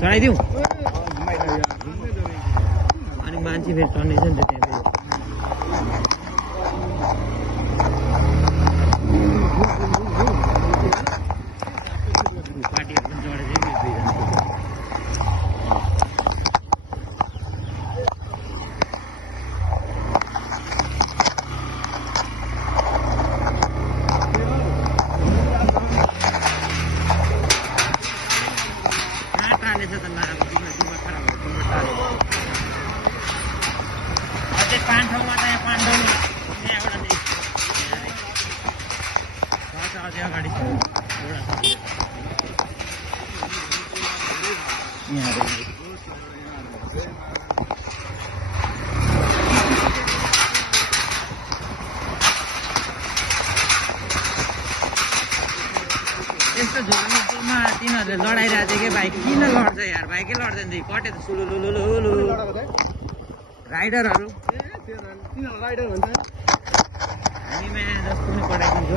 चढाइदिउँ अनि मान्छे फेरि चढ्ने छ नि त त्यहाँ पार्टीहरू पनि चढेको पाँच ठाउँमा त यहाँ पाँच ठाउँमा यहाँबाट अझै अगाडि छ यस्तो झोलमा तिनीहरूले लडाइरहेको थियो कि भाइ किन लड्छ यार भाइ के लड्दैन थियो कटे त सुलुलुलुलु राइडरहरू राइडर भन्छ हामीमा जस्तो पनि पठाइदिन्छ